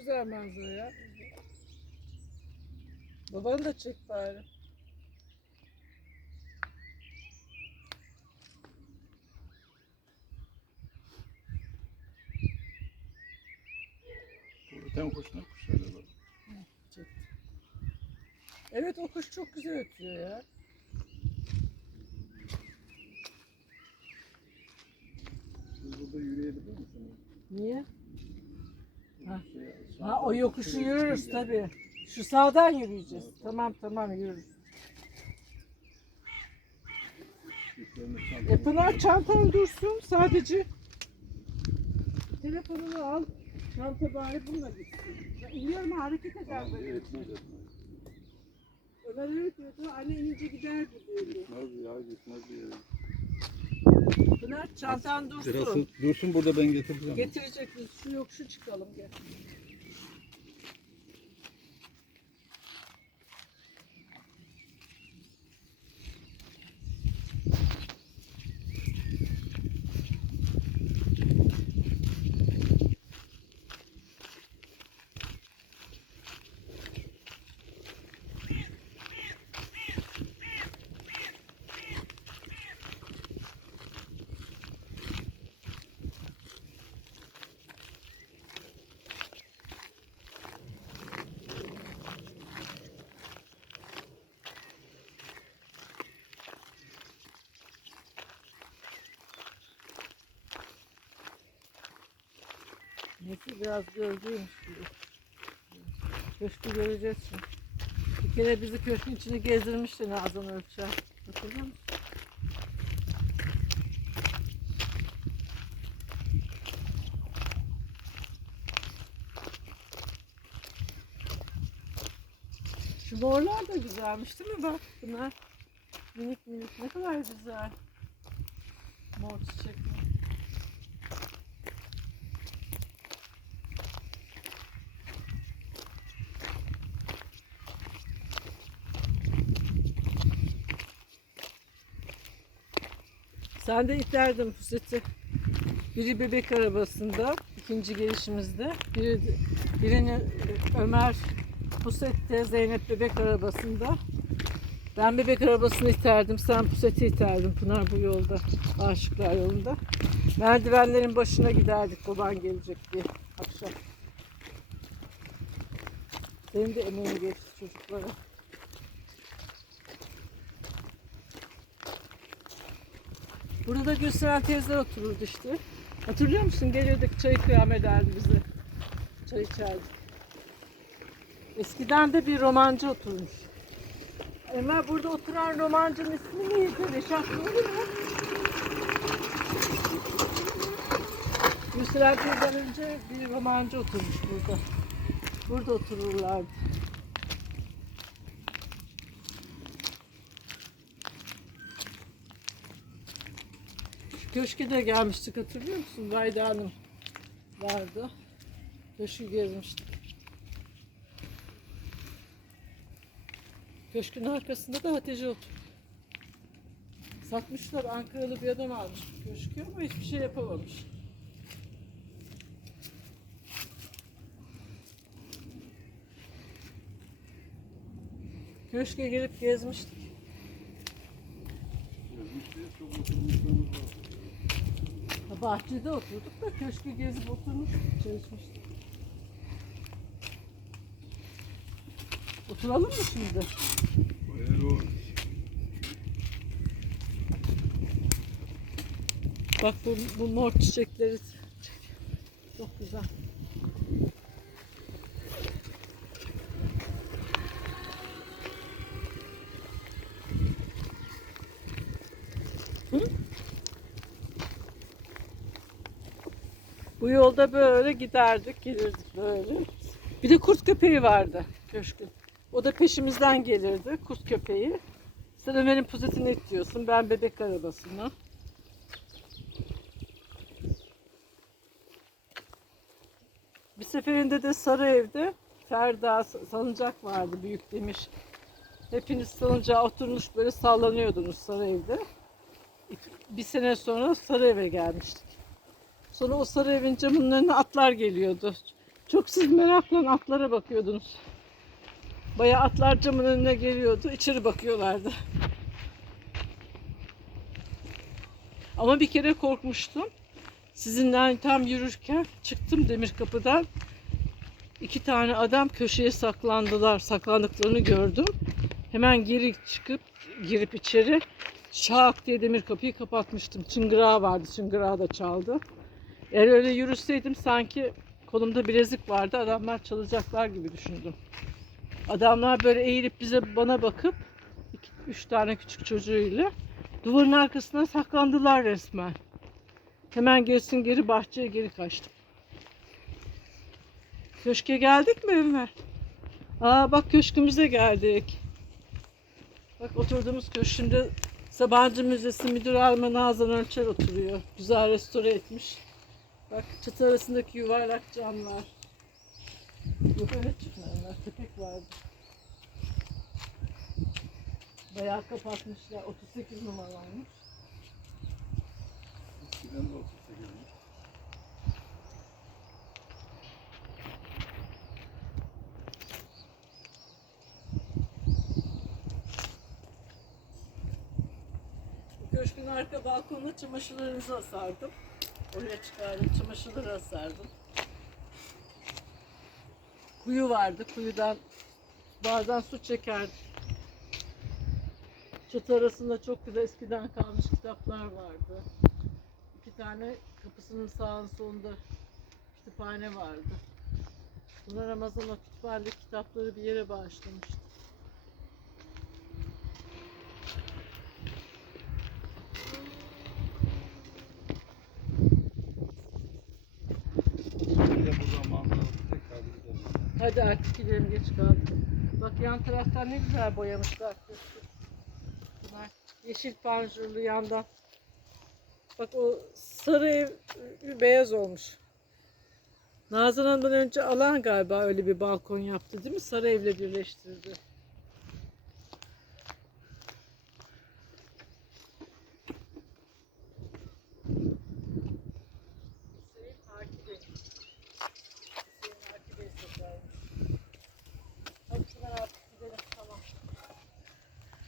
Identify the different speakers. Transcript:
Speaker 1: güzel manzara ya. Babanı da çek bari.
Speaker 2: Öten kuş ne kuş öyle bak.
Speaker 1: Çek. Evet o kuş çok güzel ötüyor ya.
Speaker 2: Siz burada yürüyebilir misiniz?
Speaker 1: Niye? Ha. O yokuşu yürürüz tabii. Şu sağdan yürüyeceğiz. Tamam tamam yürürüz. E Pınar çantan dursun sadece. Telefonunu al. Çanta bari bununla gitsin. Ya iniyorum hareket eder böyle. Ömer evet diyordu. Anne inince gider bu diyordu.
Speaker 2: Gitmez ya gitmez bir yere.
Speaker 1: Pınar çantan dursun.
Speaker 2: Dursun, dursun burada ben getireceğim.
Speaker 1: Getirecek biz. Şu yok şu çıkalım gel. Neyse biraz gölgeymiş gibi. Köşkü göreceğiz şimdi. Bir kere bizi köşkün içini gezdirmişti Nazan Ölçer. Hatırlıyor musun? Şu morlar da güzelmiş değil mi bak bunlar? Minik minik ne kadar güzel. Mor çiçekler. Sen de iterdin puseti. Biri bebek arabasında, ikinci gelişimizde. Biri, birini e, Ömer pusette, Zeynep bebek arabasında. Ben bebek arabasını iterdim, sen puseti iterdin Pınar bu yolda, Aşıklar yolunda. Merdivenlerin başına giderdik baban gelecek diye akşam. Senin de emeğin geçti çocuklara. Burada da Gülseren teyzeler otururdu işte. Hatırlıyor musun? Gelirdik çay ikram ederdi bize. Çay içerdik. Eskiden de bir romancı oturmuş. Ömer burada oturan romancının ismi neydi? Reşat Nuri mu? Gülseren teyzeden önce bir romancı oturmuş burada. Burada otururlardı. Köşke de gelmiştik hatırlıyor musun? Vayda Hanım vardı. Köşkü gezmiştik. Köşkün arkasında da Hatice otur. Satmışlar Ankaralı bir adam almış köşkü ama hiçbir şey yapamamış. Köşke gelip gezmiştik.
Speaker 2: Çok oturmuşluğumuz var.
Speaker 1: Bahçede oturduk da köşkü gezip oturmuştuk, çay içmiştik. Oturalım mı şimdi? Bak bu, bu mor çiçekleri çok güzel. Bu yolda böyle giderdik, gelirdik böyle. Bir de kurt köpeği vardı köşkün. O da peşimizden gelirdi, kurt köpeği. Sen Ömer'in puzetini itiyorsun, ben bebek arabasını. Bir seferinde de Sarıyev'de Ferda salıncak vardı büyük demiş. Hepiniz salıncağa oturmuş böyle sallanıyordunuz Sarıyev'de. Bir sene sonra Sarıyev'e gelmiştik. Sonra o Sarıyev'in camının önüne atlar geliyordu. Çok siz merakla atlara bakıyordunuz. Bayağı atlar camın önüne geliyordu. içeri bakıyorlardı. Ama bir kere korkmuştum. Sizinle tam yürürken çıktım demir kapıdan. İki tane adam köşeye saklandılar. Saklandıklarını gördüm. Hemen geri çıkıp girip içeri şak diye demir kapıyı kapatmıştım. Çıngırağı vardı. Çıngırağı da çaldı. Eğer öyle yürüseydim sanki kolumda bilezik vardı. Adamlar çalacaklar gibi düşündüm. Adamlar böyle eğilip bize bana bakıp iki, üç tane küçük çocuğuyla duvarın arkasına saklandılar resmen. Hemen gerisin geri bahçeye geri kaçtım. Köşke geldik mi Ömer? Aa bak köşkümüze geldik. Bak oturduğumuz köşk şimdi Sabancı Müzesi Müdür Arma Nazan Ölçer oturuyor. Güzel restore etmiş. Bak çatı arasındaki yuvarlak camlar. Yok öyle çıkmayanlar. Köpek vardı. Bayağı kapatmışlar. 38 numaraymış.
Speaker 2: eskiden de 38'miş.
Speaker 1: Bu köşkün arka balkonuna çamaşırlarımızı asardım. Oraya çıkardım, çamaşırları asardım. Kuyu vardı, kuyudan bazen su çekerdim. Çatı arasında çok güzel eskiden kalmış kitaplar vardı. İki tane kapısının sağında solunda kütüphane vardı. Buna Ramazan o kütüphanedeki kitapları bir yere bağışlamıştı.
Speaker 2: Bir de bu zamanda tekrar gidelim.
Speaker 1: Hadi artık gidelim geç kaldık. Bak yan taraftan ne güzel boyamışlar. Bunlar yeşil panjurlu yandan. Bak o sarı ev beyaz olmuş. Nazan Hanım'dan önce alan galiba öyle bir balkon yaptı değil mi? Sarı evle birleştirdi.